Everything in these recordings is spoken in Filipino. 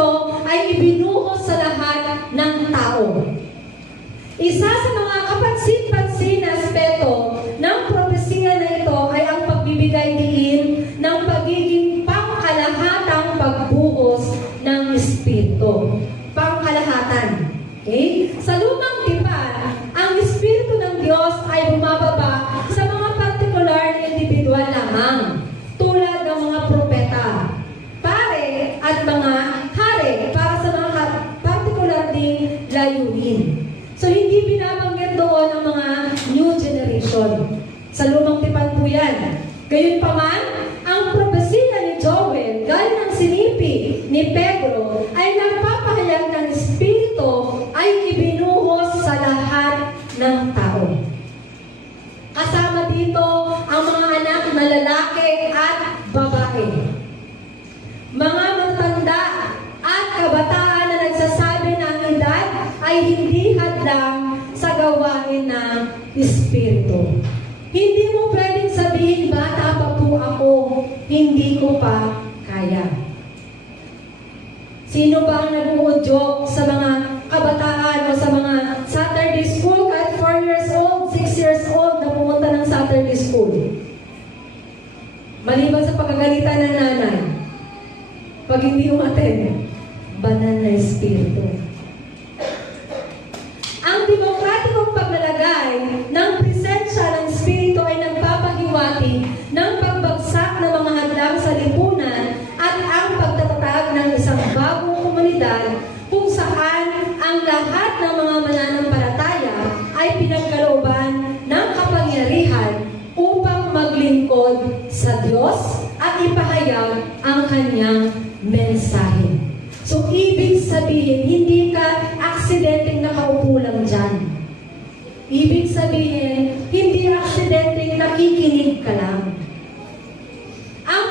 ito ay ibinuhos sa lahat ng tao. Isa sa mga kapansin-pansin na aspeto ng propesiya na ito ay ang pagbibigay diin ng pagiging pangkalahatang pagbuhos ng Espiritu. Pangkalahatan. Okay? Sa lumang tipan, ang Espiritu ng Diyos ay bumababa sa mga partikular na individual lamang, tulad ng mga propeta, pare at mga hari para sa mga ka- partikular ding layunin. So, hindi binabanggit doon ang mga new generation. Sa lumang tipan po yan. Gayunpaman, ang propesiya ni Joel, galing ng sinipi ni Pedro, ay nagpapahayag ng Espiritu ay ibinuhos sa lahat ng tao. Kasama dito ang mga anak na lalaki at babae. Mga matanda at kabataan na nagsasabi na ang edad ay hindi hadlang sa gawain ng Espiritu. Hindi mo pwedeng sabihin, bata pa po ako, hindi ko pa kaya. Sino ba ang nag-uudyok sa mga kabataan o sa mga Saturday school kahit 4 years old, 6 years old na pumunta ng Saturday school? Maliban sa pagkagalitan ng nanay, pag hindi umaten, banal na espiritu. Ang demokratikong paglalagay ng ng pagbagsak ng mga hadlang sa lipunan at ang pagtatatag ng isang bagong komunidad kung saan ang lahat ng mga mananampalataya ay pinagkalooban ng kapangyarihan upang maglingkod sa Diyos at ipahayag ang kanyang mensahe. So, ibig sabihin, hindi ka aksidenteng nakaupo lang dyan. Ibig sabihin, hindi aksidenteng nakikinig ka lang. Ang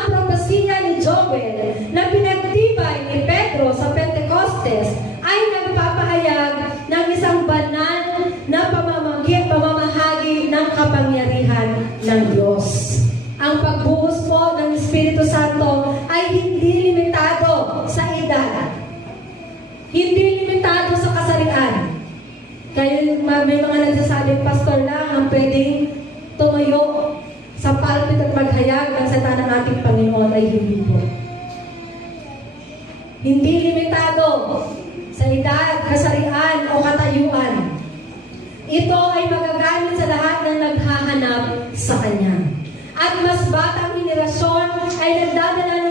propesiya ni Joel na pinagtibay ni Pedro sa Pentecostes ay nagpapahayag ng isang banal na pamamagi, pamamahagi ng kapangyarihan ng Diyos. Ang pagbuhos po ng Espiritu Santo ay hindi limitado sa edad. Hindi limitado sa kasarian. Kaya ma- may mga nagsasabing pastor lang ang pwedeng tumayo sa pulpit at maghayag ng salita ng ating Panginoon ay hindi po. Hindi limitado sa edad, kasarian o katayuan. Ito ay magagamit sa lahat ng naghahanap sa Kanya. At mas batang henerasyon ay nagdadala